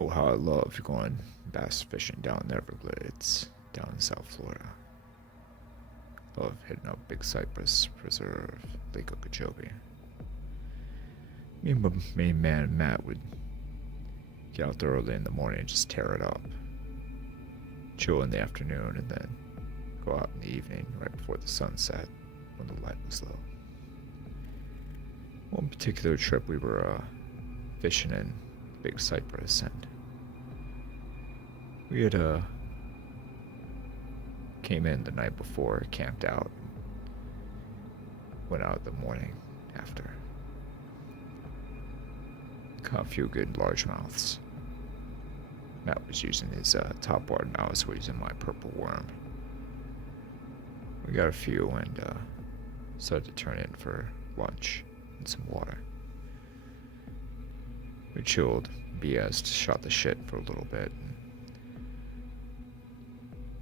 Oh, how I love going bass fishing down in the Everglades, down in South Florida. Love hitting up Big Cypress Preserve, Lake Okeechobee. Me and my main man Matt would get out there early in the morning and just tear it up. Chill in the afternoon and then go out in the evening right before the sun set when the light was low. One particular trip we were fishing in Big Cypress and we had came in the night before, camped out, went out the morning after. Caught a few good largemouths. Matt was using his top water, I was using my purple worm. We got a few and started to turn in for lunch and some water. We chilled, BS'd, shot the shit for a little bit.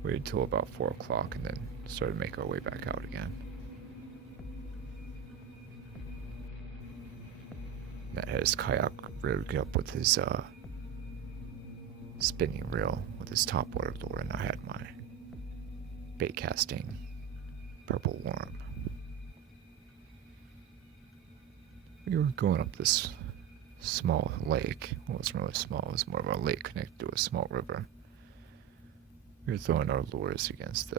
Waited till about 4 o'clock and then started to make our way back out again. Matt had his kayak rigged up with his spinning reel with his topwater lure, and I had my bait casting purple worm. We were going up this small lake. Well, it wasn't really small, it was more of a lake connected to a small river. We were throwing our lures against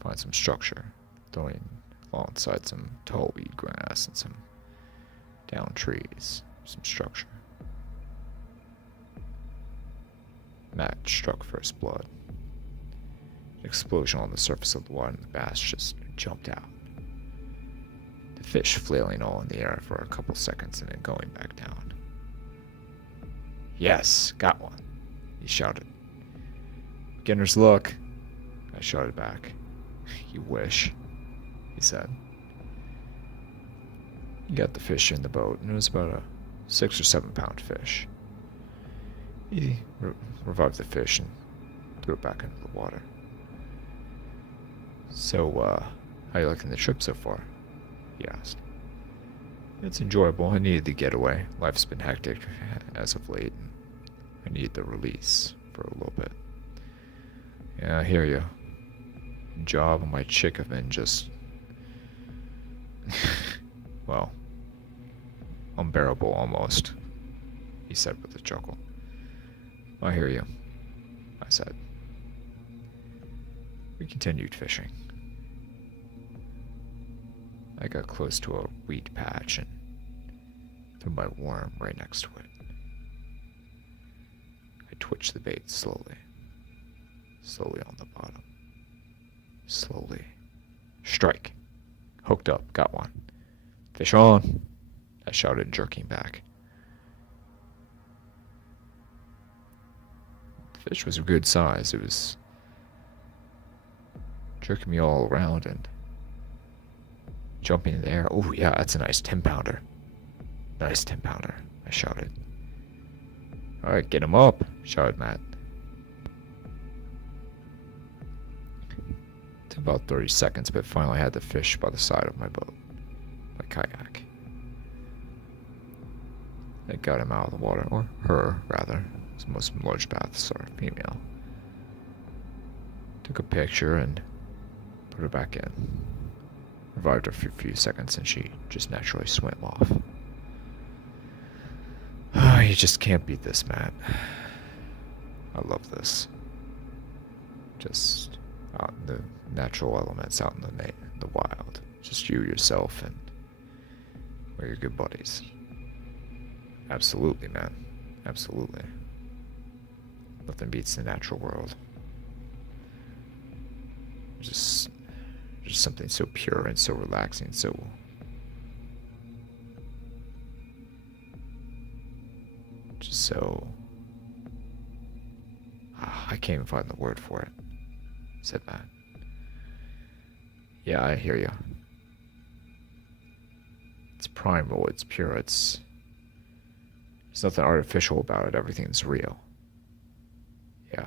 find some structure, throwing alongside some tall weed grass and some down trees, some structure. Matt struck first blood. An explosion on the surface of the water and the bass just jumped out. The fish flailing all in the air for a couple seconds and then going back down. Yes, got one, he shouted. Beginner's luck, I shouted back. You wish, he said. He got the fish in the boat, and it was about a 6 or 7 pound fish. He revived the fish and threw it back into the water. So, how you liking the trip so far? He asked. It's enjoyable. I needed the getaway. Life's been hectic as of late. I needed the release for a little bit. Yeah, I hear you. Job and my chick have been just... well, unbearable almost, he said with a chuckle. I hear you, I said. We continued fishing. I got close to a wheat patch and threw my worm right next to it. I twitched the bait slowly on the bottom. Slowly. Strike. Hooked up, got one. Fish on, I shouted, jerking back. The fish was a good size. It was jerking me all around and jumping in the air. Oh yeah, that's a nice 10-pounder. Nice 10-pounder, I shouted. Alright, get him up, shouted Matt. Took about 30 seconds, but finally I had the fish by the side of my boat, my kayak. I got him out of the water, or her, rather. Most large baths are female. Took a picture and put her back in. Revived her for a few seconds and she just naturally swam off. You just can't beat this, Matt. I love this. Just out in the natural elements, out in the wild. Just you, yourself, and we're your good buddies. Absolutely, man. Absolutely. Nothing beats the natural world. Just something so pure and so relaxing, so just so I can't even find the word for it, said Matt. Yeah, I hear you. It's primal, it's pure, there's nothing artificial about it, everything's real. Yeah.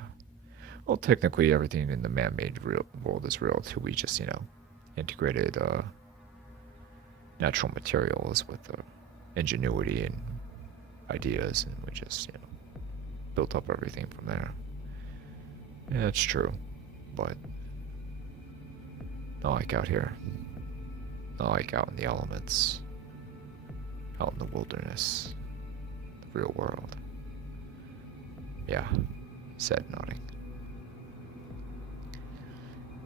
Well, technically everything in the man-made real world is real until we just, integrated natural materials with ingenuity and ideas, and we just, built up everything from there. Yeah, that's true. But not like out here. Not like out in the elements. Out in the wilderness. The real world. Yeah, said nodding.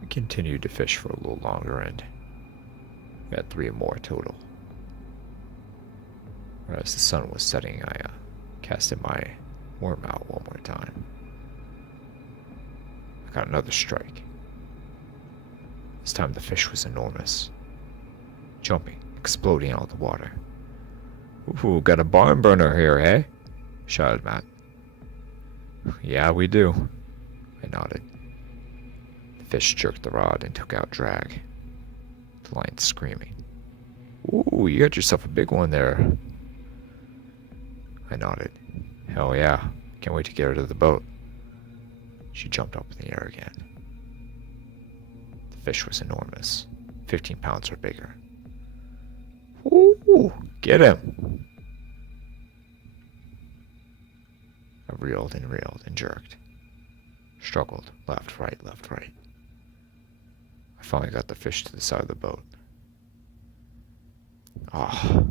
We continued to fish for a little longer and we had 3 more total. As the sun was setting, I casted my worm out one more time. I got another strike. This time the fish was enormous. Jumping, exploding out of the water. Ooh, got a barn burner here, eh? Shouted Matt. Yeah, we do. I nodded. The fish jerked the rod and took out drag. The line screaming. Ooh, you got yourself a big one there. I nodded. Hell yeah. Can't wait to get her to the boat. She jumped up in the air again. The fish was enormous. 15 pounds or bigger. Ooh, get him. I reeled and jerked. Struggled, left, right. I finally got the fish to the side of the boat. Ah,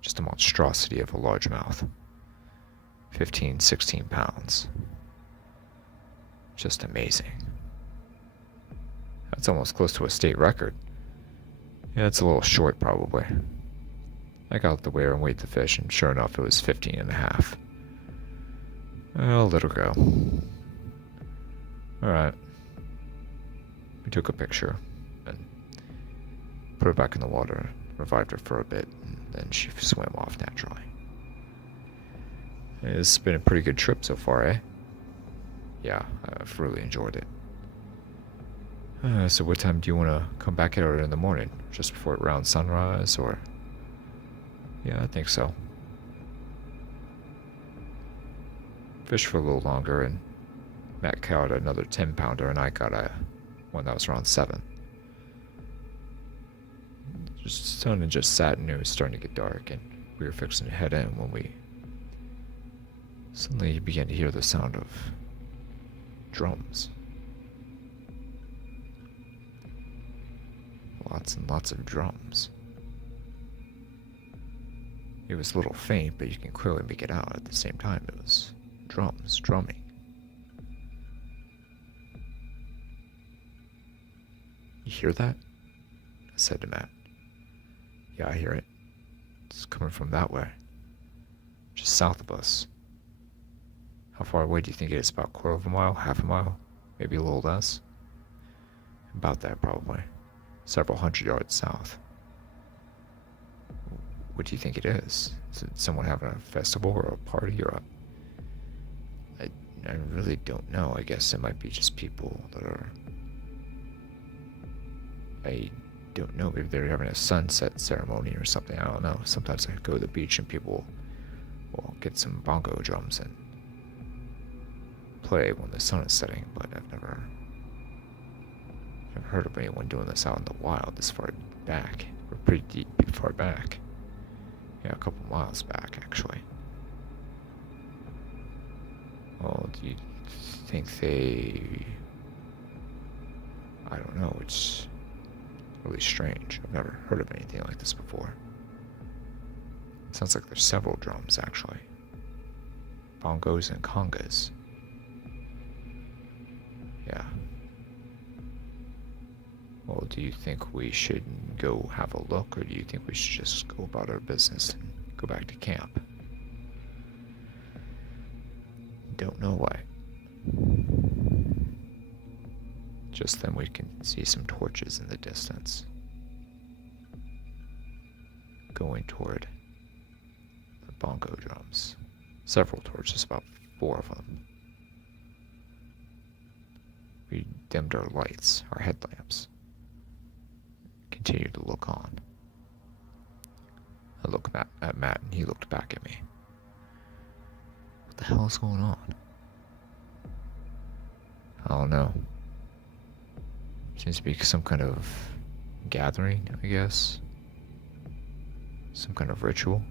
just a monstrosity of a largemouth. 15, 16 pounds. Just amazing. That's almost close to a state record. Yeah, it's a little short probably. I got the weigher and weighed the fish, and sure enough it was 15 and a half. I'll let her go. Alright. We took a picture and put her back in the water, revived her for a bit, and then she swam off naturally. It's been a pretty good trip so far, eh? Yeah, I've really enjoyed it. So what time do you want to come back out in the morning? Just before around sunrise, or? Yeah, I think so. Fished for a little longer, and Matt caught another 10-pounder, and I got one that was around 7. The sun had just set, and it was starting to get dark, and we were fixing to head in when we suddenly began to hear the sound of drums. Lots and lots of drums. It was a little faint, but you can clearly make it out at the same time. It was drums, drumming. You hear that? I said to Matt. Yeah, I hear it. It's coming from that way. Just south of us. How far away do you think it is? About a quarter of a mile? Half a mile? Maybe a little less? About that, probably. Several hundred yards south. What do you think it is? Is it someone having a festival or a party or a... I really don't know. I guess it might be just people that are... I don't know. Maybe they're having a sunset ceremony or something. I don't know. Sometimes I go to the beach and people will get some bongo drums and play when the sun is setting, but I've never heard of anyone doing this out in the wild this far back. We're pretty far back. Yeah, a couple miles back, actually. Well, do you think they... I don't know, it's really strange. I've never heard of anything like this before. Sounds like there's several drums, actually. Bongos and congas. Yeah. Well, do you think we should go have a look, or do you think we should just go about our business and go back to camp? Don't know why. Just then we can see some torches in the distance. Going toward the bongo drums. Several torches, about 4 of them. We dimmed our lights, our headlamps. Continued to look on. I looked at Matt and he looked back at me. What the hell is going on? I don't know. Seems to be some kind of gathering, I guess. Some kind of ritual.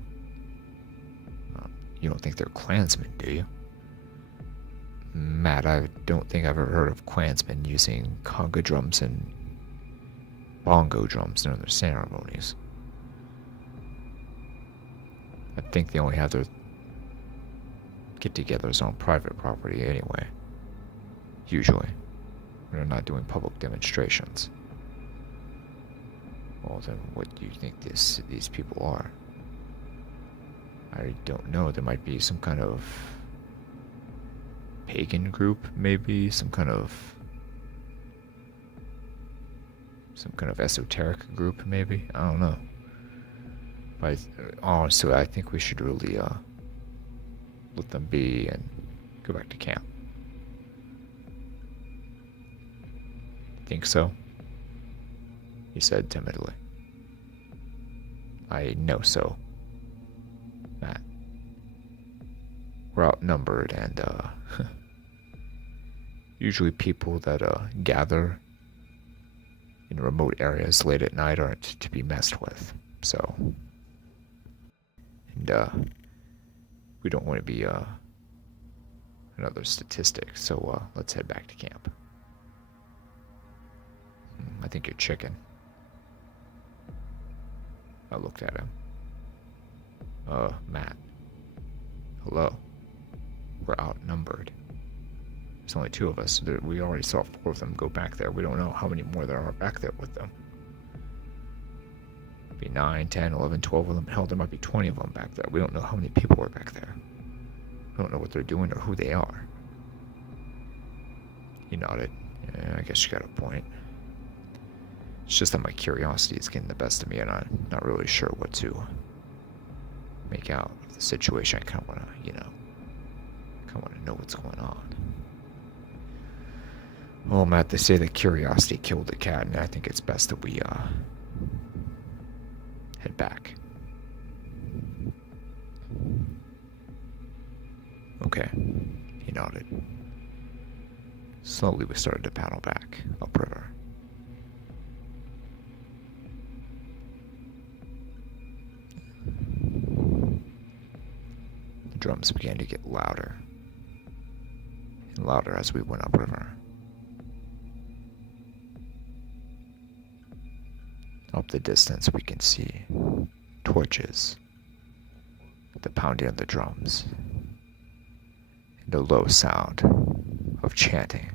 You don't think they're Klansmen, do you? Matt, I don't think I've ever heard of Klansmen using conga drums and bongo drums in their ceremonies. I think they only have their get-togethers on private property anyway. Usually. They're not doing public demonstrations. Well, then what do you think these people are? I don't know. There might be some kind of pagan group, maybe some kind of esoteric group, maybe. I don't know. But honestly, I think we should really let them be and go back to camp. Think so? He said timidly. I know so, Matt. We're outnumbered, and usually people that gather in remote areas late at night aren't to be messed with. So, and we don't want to be another statistic. So let's head back to camp. I think you're chicken. I looked at him. Matt. Hello. We're outnumbered. There's only 2 of us. We already saw 4 of them go back there. We don't know how many more there are back there with them. Be 9, 10, 11, 12 of them. Hell, there might be 20 of them back there. We don't know how many people are back there. We don't know what they're doing or who they are. He nodded. Yeah, I guess you got a point. It's just that my curiosity is getting the best of me, and I'm not really sure what to make out of the situation. I kind of want to, know what's going on. Well, Matt, they say that curiosity killed the cat, and I think it's best that we head back. Okay, he nodded. Slowly, we started to paddle back upriver. The drums began to get louder and louder as we went upriver. Up the distance, we can see torches, the pounding of the drums, and the low sound of chanting.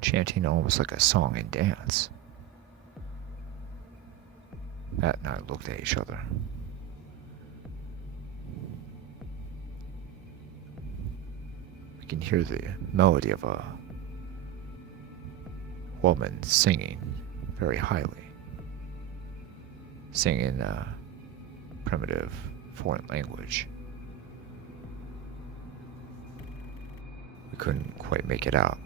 Chanting almost like a song and dance. Matt and I looked at each other. We can hear the melody of a woman singing very highly, singing in a primitive foreign language. We couldn't quite make it out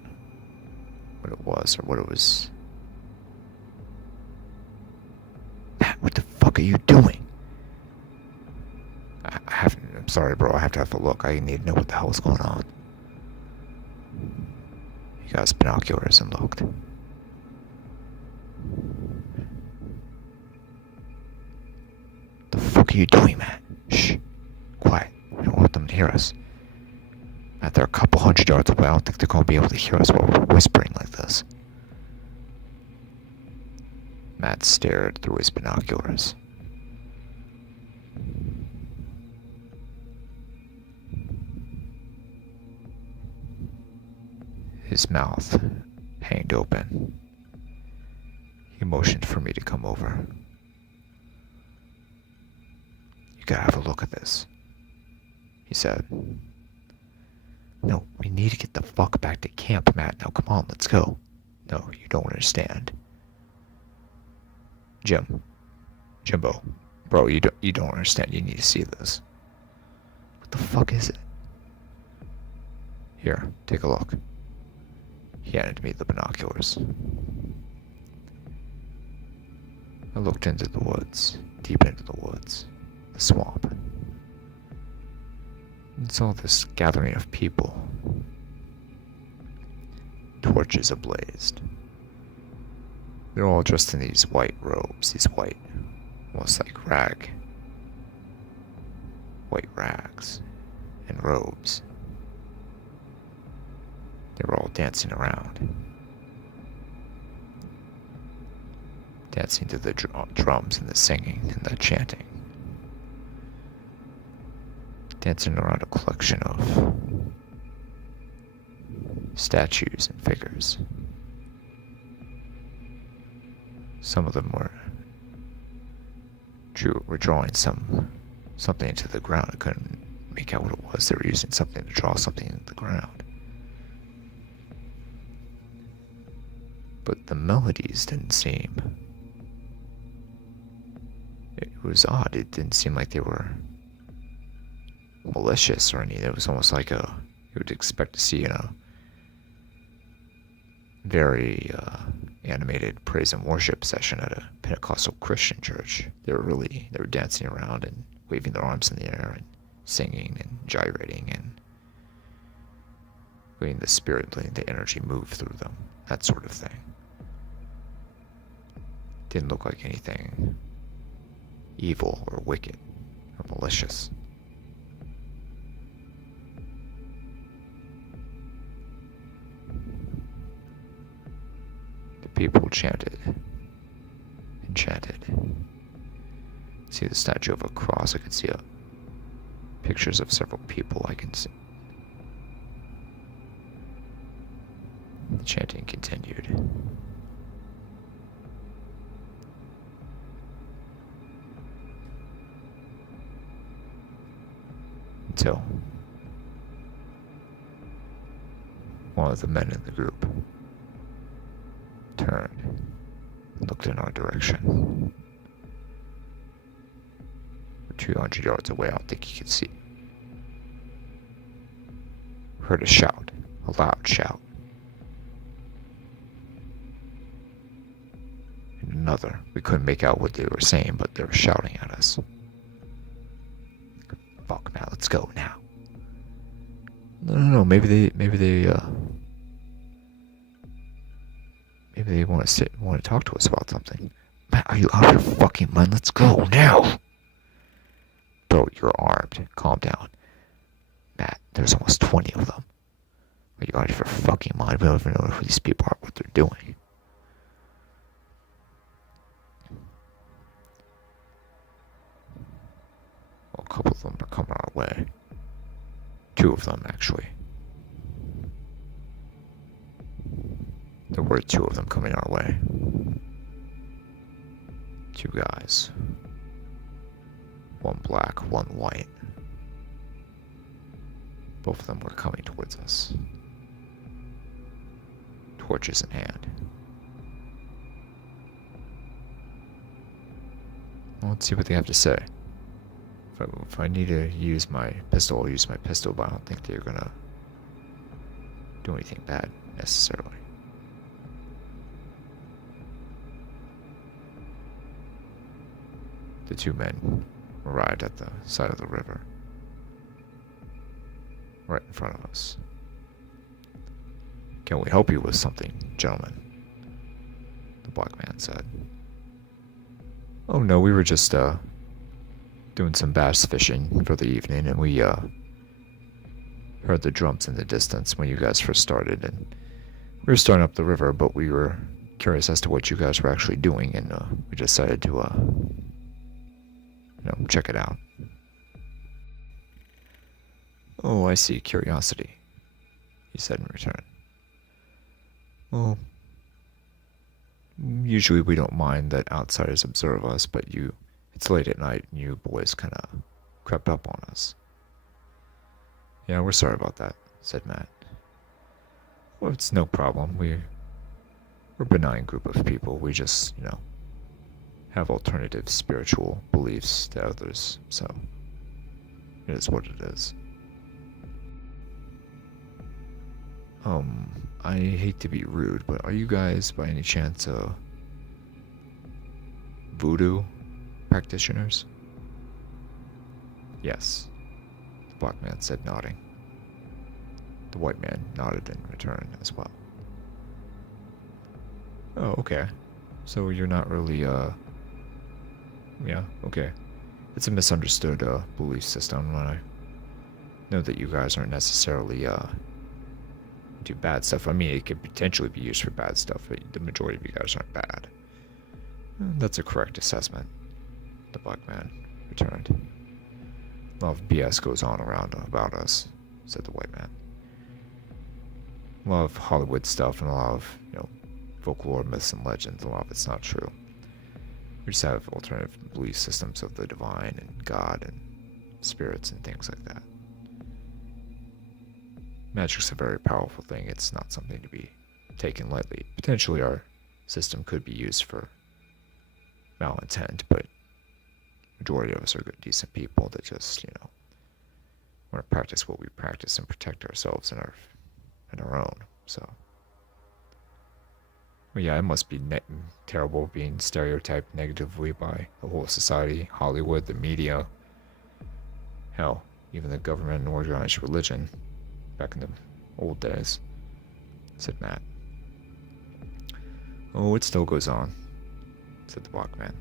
what it was or what it was. Matt, what the fuck are you doing? I'm sorry, bro. I have to have a look. I need to know what the hell is going on. He got his binoculars and looked. The fuck are you doing, Matt? Shh. Quiet. We don't want them to hear us. Matt, they're a couple hundred yards away. I don't think they're going to be able to hear us while we're whispering like this. Matt stared through his binoculars. His mouth hanged open. He motioned for me to come over. You gotta have a look at this, he said. No, we need to get the fuck back to camp, Matt. Now come on, let's go. No, you don't understand. Jimbo, bro, you don't understand. You need to see this. What the fuck is it? Here, take a look. He handed me the binoculars. I looked into the woods, deep into the woods, the swamp, and saw this gathering of people. Torches ablazed. They're all dressed in these white robes, these white, almost like white rags and robes. They were all dancing around. Dancing to the drums and the singing and the chanting. Dancing around a collection of statues and figures. Some of them were drawing something into the ground. I couldn't make out what it was. They were using something to draw something into the ground. But the melodies didn't seem... It was odd. It didn't seem like they were malicious or anything. It was almost like you would expect to see in a very animated praise and worship session at a Pentecostal Christian church. They were dancing around and waving their arms in the air and singing and gyrating and letting the spirit, letting the energy move through them, that sort of thing. Didn't look like anything evil or wicked or malicious. The people chanted and chanted. See the statue of a cross. I could see pictures of several people. I can see. The chanting continued. Until one of the men in the group turned and looked in our direction. We're 200 yards away. I don't think he could see. We heard a shout, a loud shout. And another. We couldn't make out what they were saying, but they were shouting at us. Fuck, man, let's go now. No. Maybe they want to talk to us about something. Matt, are you out of your fucking mind? Let's go now. Bro, you're armed. Calm down. Matt, there's almost 20 of them. Are you out of your fucking mind? We don't even know who these people are, what they're doing. Well, a couple of them are coming our way. 2 of them, actually. There were 2 of them coming our way. 2 guys. 1 black, 1 white. Both of them were coming towards us. Torches in hand. Well, let's see what they have to say. If I need to use my pistol, I'll use my pistol, but I don't think they're gonna do anything bad, necessarily. The 2 men arrived at the side of the river, right in front of us. Can we help you with something, gentlemen? The black man said. Oh no, we were just doing some bass fishing for the evening, and we heard the drums in the distance when you guys first started, and we were starting up the river, but we were curious as to what you guys were actually doing, and we decided to check it out. Oh, I see. Curiosity, he said in return. Well, usually we don't mind that outsiders observe us, but it's late at night and you boys kind of crept up on us. Yeah, we're sorry about that, said Matt. Well, it's no problem. We're a benign group of people. We just, have alternative spiritual beliefs to others, so it is what it is. I hate to be rude, but are you guys by any chance voodoo practitioners? Yes, the black man said, nodding. The white man nodded in return as well. Oh, okay. So you're not really, yeah, okay. It's a misunderstood, belief system, and I know that you guys aren't necessarily, do bad stuff. I mean, it could potentially be used for bad stuff, but the majority of you guys aren't bad. That's a correct assessment, the black man returned. A lot of BS goes on around about us, said the white man. A lot of Hollywood stuff and a lot of, folklore, myths, and legends. A lot of it's not true. We just have alternative belief systems of the divine and God and spirits and things like that. Magic's a very powerful thing. It's not something to be taken lightly. Potentially our system could be used for malintent, but majority of us are good, decent people that just, want to practice what we practice and protect ourselves and our own. So, well, yeah, it must be terrible being stereotyped negatively by the whole society, Hollywood, the media, hell, even the government and organized religion back in the old days, said Matt. Oh, it still goes on, said the black man.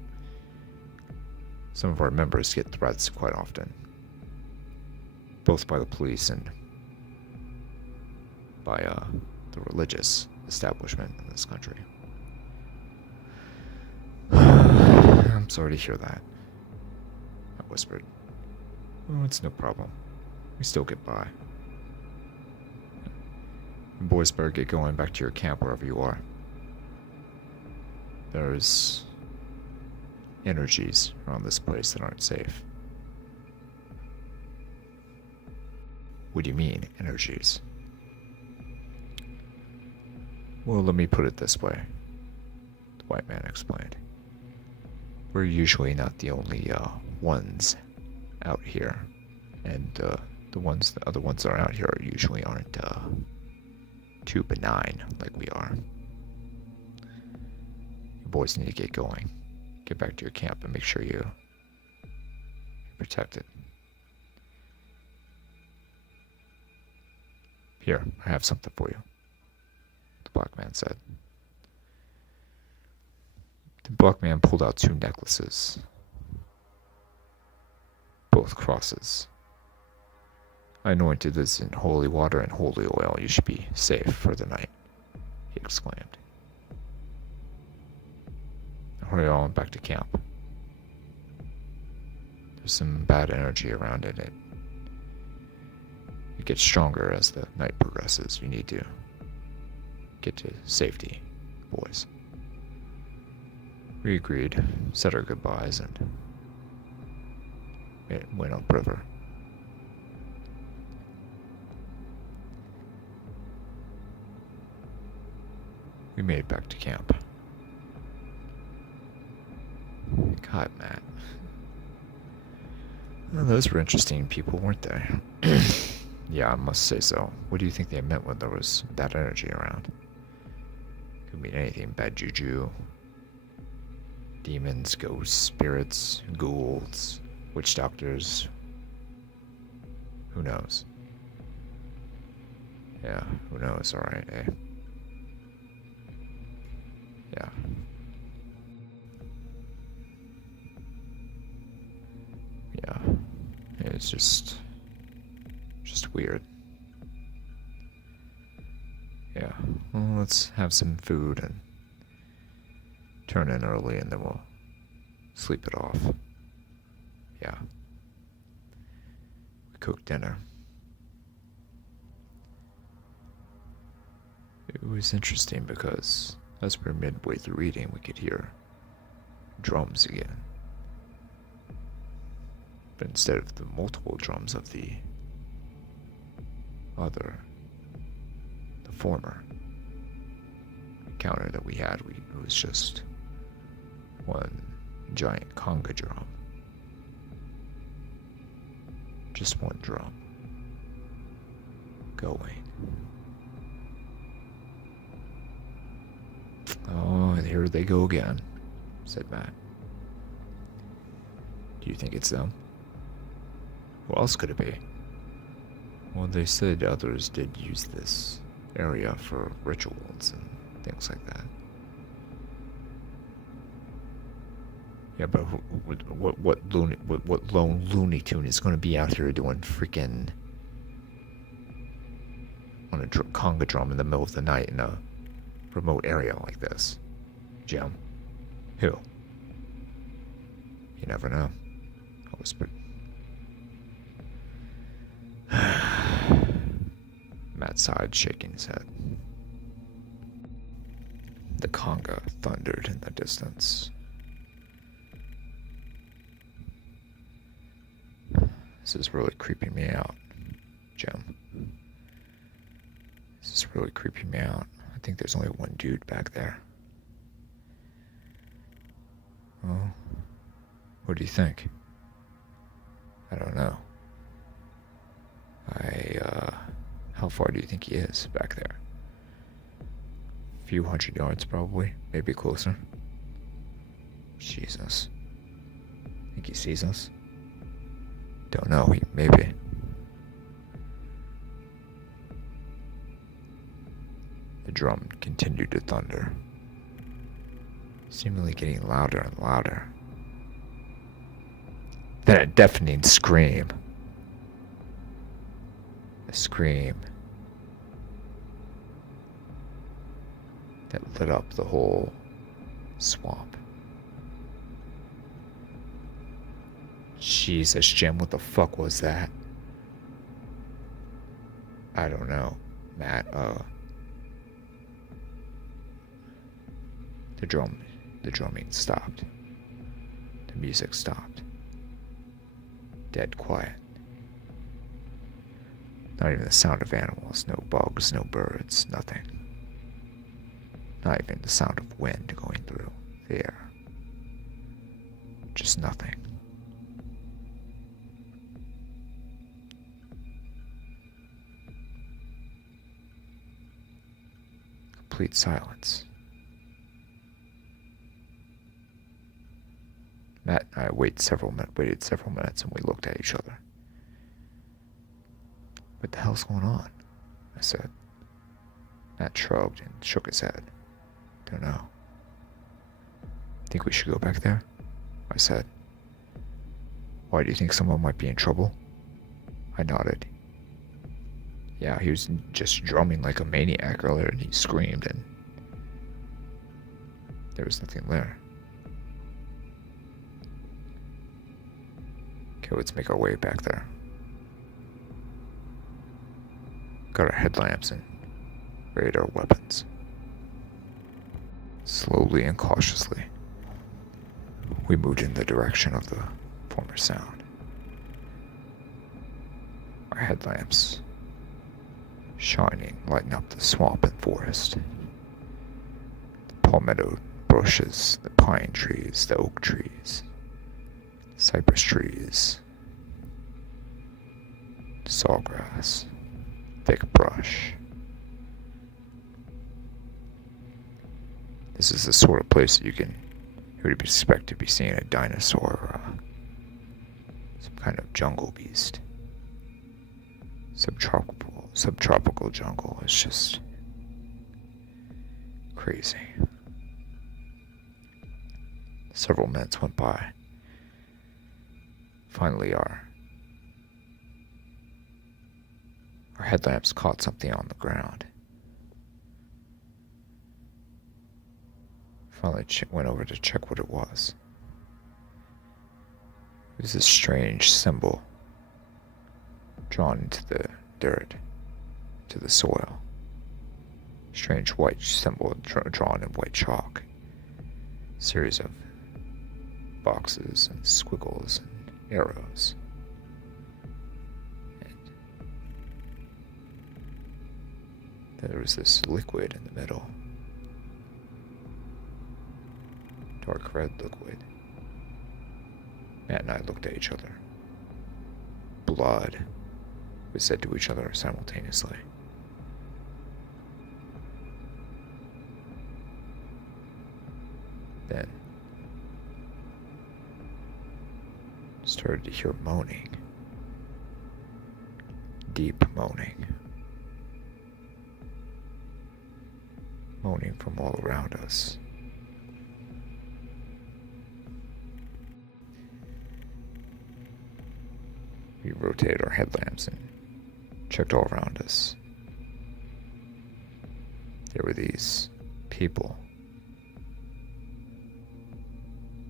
Some of our members get threats quite often, both by the police and by the religious establishment in this country. I'm sorry to hear that, I whispered. Oh, it's no problem. We still get by. You boys better get going back to your camp wherever you are. There's energies around this place that aren't safe. What do you mean, energies? Well, let me put it this way, the white man explained. We're usually not the only ones out here, and the other ones that are out here usually aren't too benign like we are. You boys need to get going. Get back to your camp and make sure you're protected. Here, I have something for you, the black man said. The black man pulled out 2 necklaces, both crosses. I anointed this in holy water and holy oil. You should be safe for the night, he exclaimed. Hurry on back to camp. There's some bad energy around it. It gets stronger as the night progresses. You need to get to safety, boys. We agreed, said our goodbyes, and went upriver. We made it back to camp. God, Matt. Well, those were interesting people, weren't they? Yeah, I must say so. What do you think they meant when there was that energy around? Could mean anything. Bad juju, demons, ghosts, spirits, ghouls, witch doctors. Who knows? Yeah, who knows, alright, eh? Yeah. Yeah. It's just weird. Yeah. Well, let's have some food and turn in early and then we'll sleep it off. Yeah. We cooked dinner. It was interesting because as we were midway through eating, we could hear drums again. But instead of the multiple drums of the former encounter that we had, it was just one giant conga drum. Just one drum. Going. Oh, and here they go again, said Matt. Do you think it's them? Who else could it be? Well, they said others did use this area for rituals and things like that. Yeah, but what lone Looney Tune is going to be out here doing freaking on a conga drum in the middle of the night in a remote area like this? Jim? Who? You never know. I whispered. Matt sighed, shaking his head. The conga thundered in the distance. This is really creeping me out, Jim. This is really creeping me out. I think there's only one dude back there. Oh, what do you think? I don't know. How far do you think he is back there? A few hundred yards probably, maybe closer. Jesus. Think he sees us? Don't know, maybe. The drum continued to thunder, seemingly getting louder and louder. Then a deafening scream. A scream that lit up the whole swamp. Jesus, Jim, what the fuck was that? I don't know, Matt. The drumming stopped. The music stopped. Dead quiet. Not even the sound of animals, no bugs, no birds, nothing. Not even the sound of wind going through the air. Just nothing. Complete silence. Matt and I waited several minutes and we looked at each other. What the hell's going on? I said. Matt shrugged and shook his head. Don't know. Think we should go back there? I said. Why, do you think someone might be in trouble? I nodded. Yeah, he was just drumming like a maniac earlier and he screamed and there was nothing there. Okay, let's make our way back there. Got our headlamps and readied our weapons. Slowly and cautiously, we moved in the direction of the former sound. Our headlamps shining, lighting up the swamp and forest. The palmetto bushes, the pine trees, the oak trees, cypress trees, sawgrass, thick brush. This is the sort of place that you would expect to be seeing a dinosaur or some kind of jungle beast. Subtropical jungle is just crazy. Several minutes went by. Finally, our headlamps caught something on the ground. Finally went over to check what it was. It was this strange symbol drawn into the dirt, to the soil. Strange white symbol drawn in white chalk. Series of boxes and squiggles and arrows. And there was this liquid in the middle. Dark red liquid. Matt and I looked at each other. Blood, we said to each other simultaneously. Then started to hear moaning. Deep moaning. Moaning from all around us. rotated our headlamps and checked all around us. There were these people.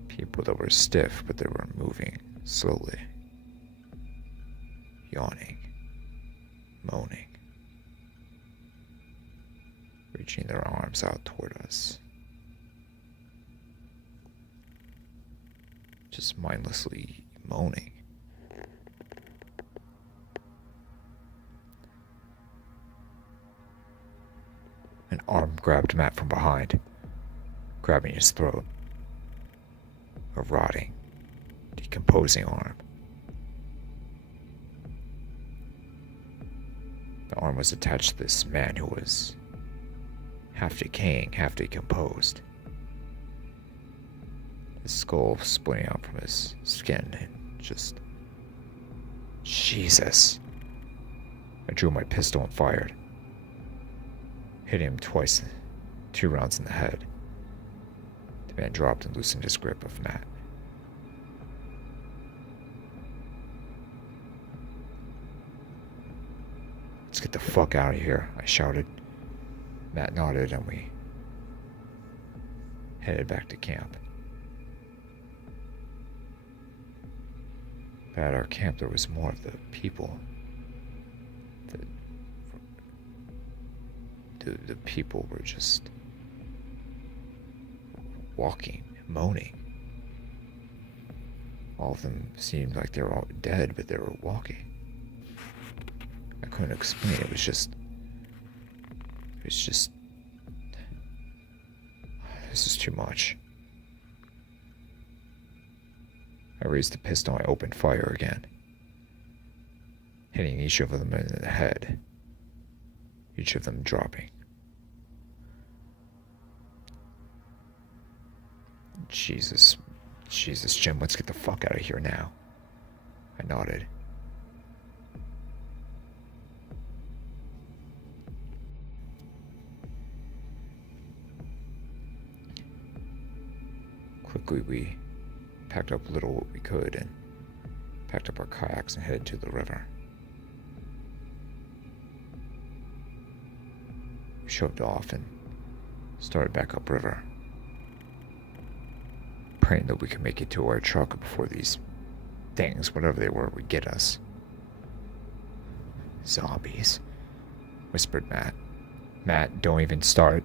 People that were stiff, but they were moving slowly. Yawning. Moaning. Reaching their arms out toward us. Just mindlessly moaning. An arm grabbed Matt from behind, grabbing his throat. A rotting, decomposing arm. The arm was attached to this man who was half decaying, half decomposed. His skull splitting out from his skin and just... Jesus. I drew my pistol and fired. Hit him twice, 2 rounds in the head. The man dropped and loosened his grip of Matt. Let's get the fuck out of here, I shouted. Matt nodded and we headed back to camp. But at our camp there was more of the people. The people were just walking, moaning. All of them seemed like they were all dead, but they were walking. I couldn't explain it. It was just... This is too much. I raised the pistol and I opened fire again, hitting each of them in the head, each of them dropping. Jesus, Jim, let's get the fuck out of here now. I nodded. Quickly, we packed up little what we could and packed up our kayaks and headed to the river. We shoved off and started back upriver, praying that we could make it to our truck before these things, whatever they were, would get us. Zombies, whispered Matt. Matt, don't even start.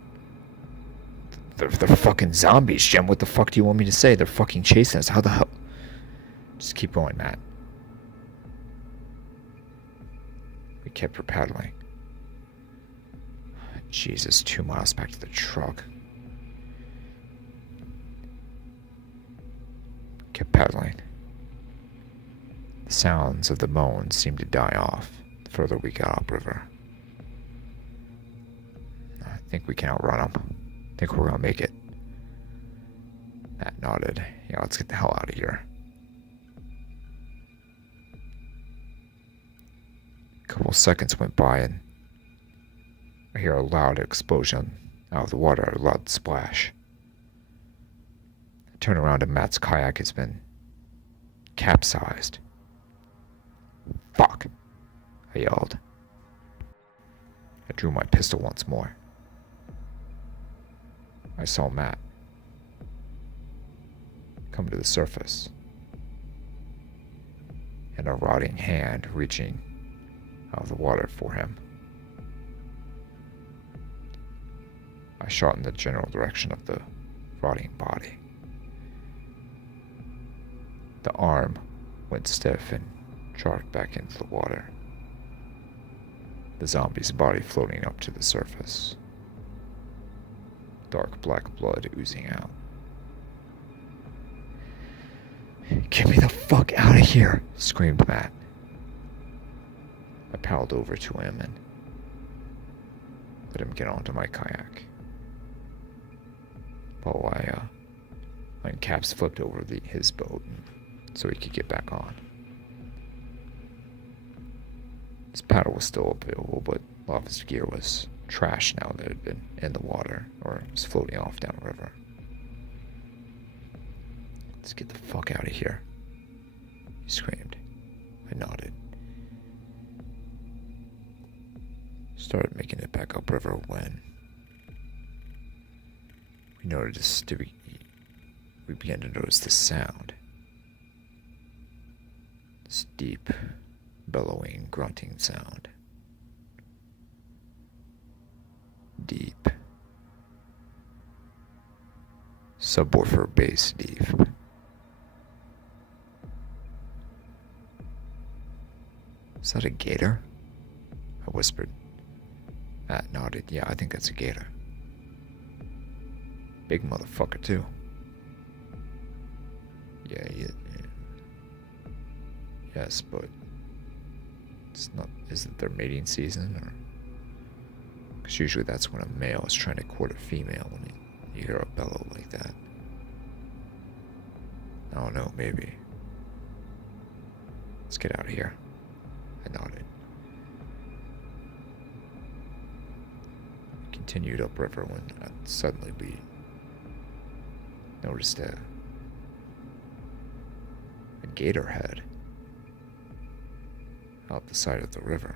They're fucking zombies, Jim. What the fuck do you want me to say? They're fucking chasing us. How the hell? Just keep going, Matt. We kept paddling. Jesus, 2 miles back to the truck. Kept paddling. The sounds of the moans seemed to die off the further we got upriver. I think we can outrun them. I think we're gonna make it. Matt nodded. Yeah, let's get the hell out of here. A couple seconds went by and I hear a loud explosion out of the water, a loud splash. I turn around and Matt's kayak has been capsized. Fuck, I yelled. I drew my pistol once more. I saw Matt come to the surface, and a rotting hand reaching out of the water for him. I shot in the general direction of the rotting body. The arm went stiff and dropped back into the water, the zombie's body floating up to the surface. Dark black blood oozing out. Get me the fuck out of here, screamed Matt. I paddled over to him and let him get onto my kayak. While my caps flipped over his boat so he could get back on. His paddle was still available, but a lot of his gear was trash now that it had been in the water or was floating off downriver. Let's get the fuck out of here, he screamed. I nodded. Started making it back upriver when we began to notice this sound. This deep, bellowing, grunting sound. Deep. Subwoofer bass deep. Is that a gator? I whispered. Matt nodded. Yeah, I think that's a gator. Big motherfucker, too. Yeah. Yes, but it's not. Is it their mating season? Or because usually that's when a male is trying to court a female when you hear a bellow like that. I don't know, maybe. Let's get out of here. I nodded. We continued upriver when suddenly we noticed a gator head out the side of the river.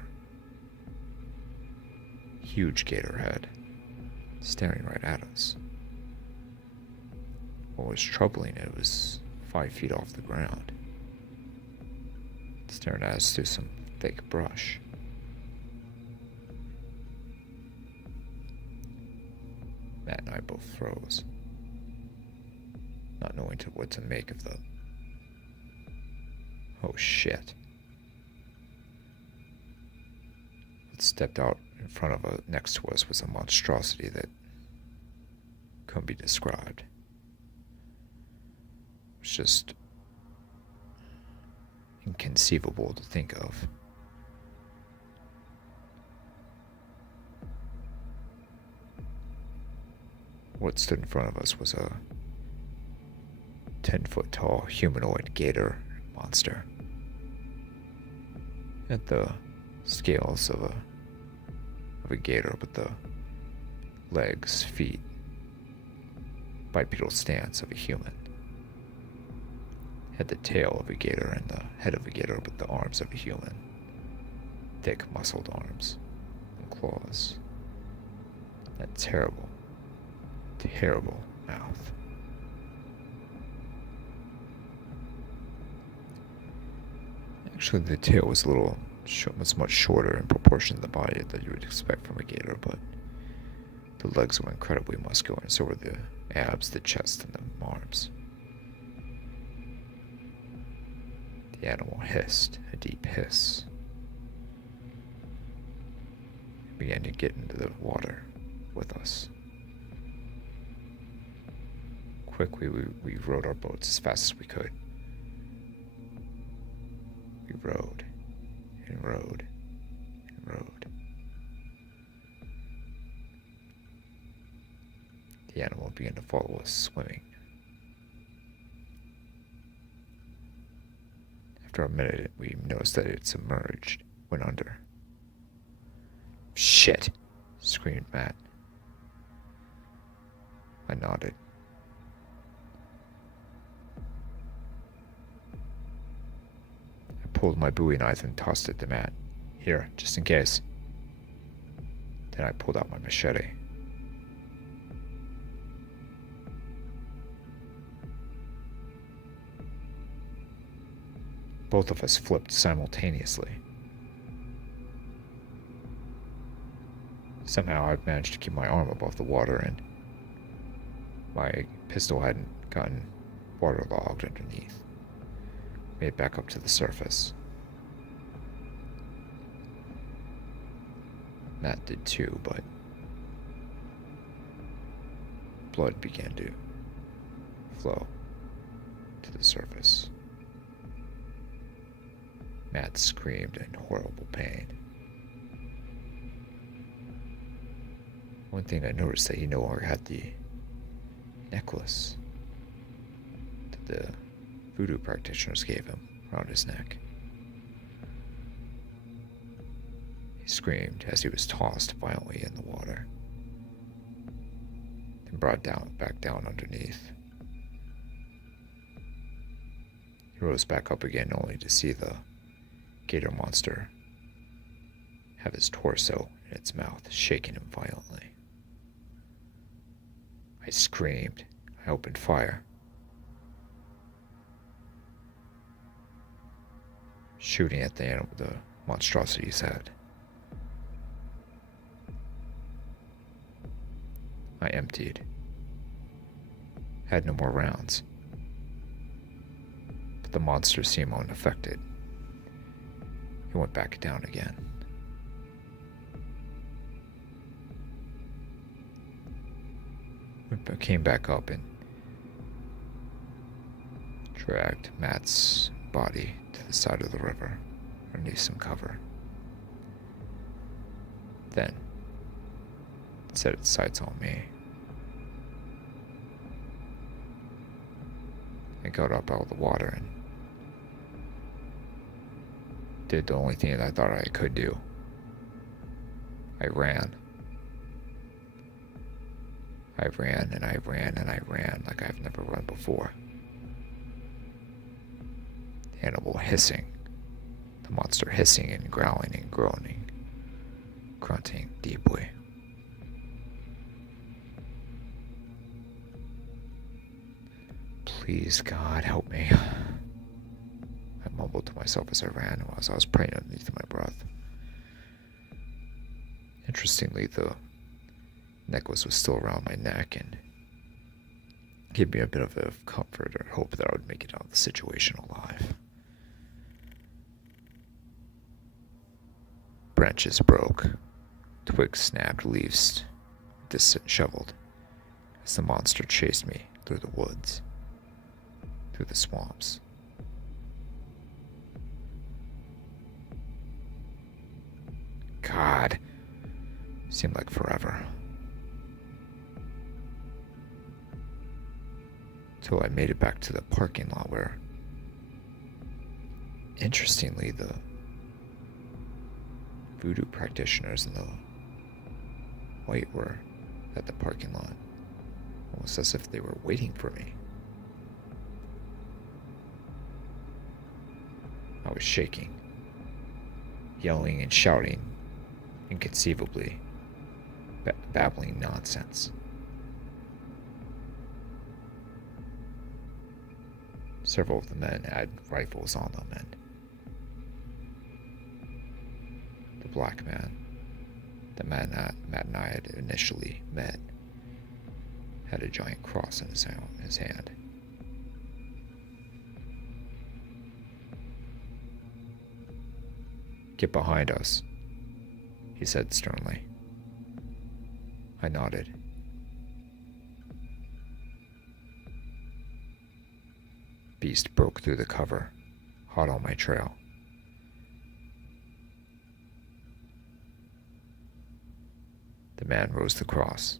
Huge gator head, staring right at us. What was troubling, it was 5 feet off the ground, staring at us through some thick brush. Matt and I both froze, not knowing what to make of the... Oh shit. What stepped out in front of us, next to us, was a monstrosity that couldn't be described. It was just inconceivable to think of. What stood in front of us was a 10-foot tall humanoid gator monster. At the scales of a gator, but the legs, feet, bipedal stance of a human. Had the tail of a gator and the head of a gator, but the arms of a human. Thick, muscled arms and claws. That terrible, terrible mouth. Actually, the tail was was much shorter in proportion to the body that you would expect from a gator, but the legs were incredibly muscular, and so were the abs, the chest, and the arms. The animal hissed, a deep hiss. It began to get into the water with us. Quickly, we rowed our boats as fast as we could. We rowed and rowed and rowed. The animal began to follow us, swimming. After a minute, we noticed that it submerged, went under. Shit! Screamed Matt. I nodded. Pulled my Bowie knife and tossed it to Matt. Here, just in case. Then I pulled out my machete. Both of us flipped simultaneously. Somehow I managed to keep my arm above the water and my pistol hadn't gotten waterlogged underneath. Made back up to the surface. Matt did too, but blood began to flow to the surface. Matt screamed in horrible pain. One thing I noticed that he no longer had the necklace that the Voodoo practitioners gave him around his neck. He screamed as he was tossed violently in the water, then brought back down underneath. He rose back up again only to see the gator monster have his torso in its mouth, shaking him violently. I screamed. I opened fire, shooting at the animal, the monstrosity's head. I emptied. Had no more rounds. But the monster seemed unaffected. He went back down again. I came back up and dragged Matt's body to the side of the river underneath some cover. Then it set its sights on me. I got up out of the water and did the only thing that I thought I could do. I ran. I ran and I ran and I ran like I've never run before. The animal hissing, the monster hissing and growling and groaning, grunting deeply. Please, God, help me. I mumbled to myself as I ran, as I was praying underneath my breath. Interestingly, the necklace was still around my neck and gave me a bit of comfort or hope that I would make it out of the situation alive. Branches broke, twigs snapped, leaves disheveled as the monster chased me through the woods, through the swamps. God, seemed like forever. Till I made it back to the parking lot where, interestingly, the voodoo practitioners in the white were at the parking lot, almost as if they were waiting for me. I was shaking, yelling and shouting inconceivably, babbling nonsense. Several of the men had rifles on them, and the black man, the man that Matt and I had initially met, had a giant cross in his hand. Get behind us, he said sternly. I nodded. Beast broke through the cover, hot on my trail. The man rose the cross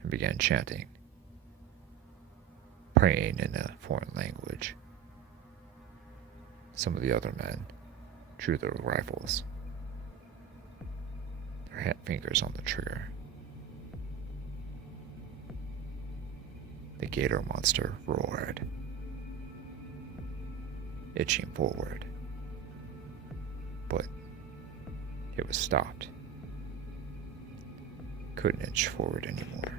and began chanting, praying in a foreign language. Some of the other men drew their rifles, their fingers on the trigger. The gator monster roared, itching forward, but it was stopped. Couldn't inch forward anymore.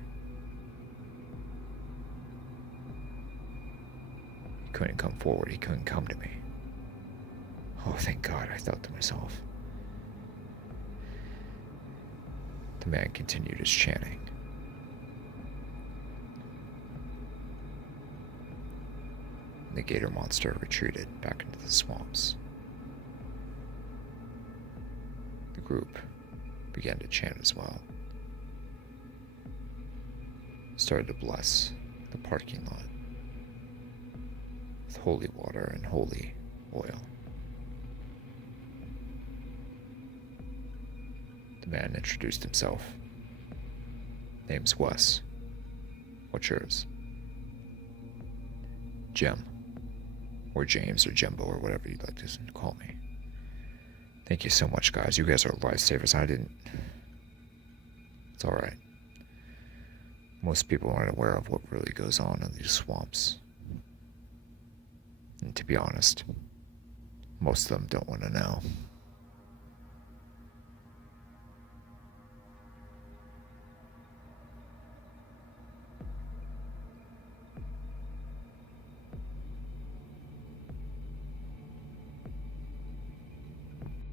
He couldn't come forward, he couldn't come to me. Oh, thank God, I thought to myself. The man continued his chanting. The gator monster retreated back into the swamps. The group began to chant as well. Started to bless the parking lot with holy water and holy oil. The man introduced himself. Name's Wes. What's yours? Jim. Or James or Jimbo or whatever you'd like to call me. Thank you so much, guys. You guys are lifesavers. It's alright. Most people aren't aware of what really goes on in these swamps. And to be honest, most of them don't want to know.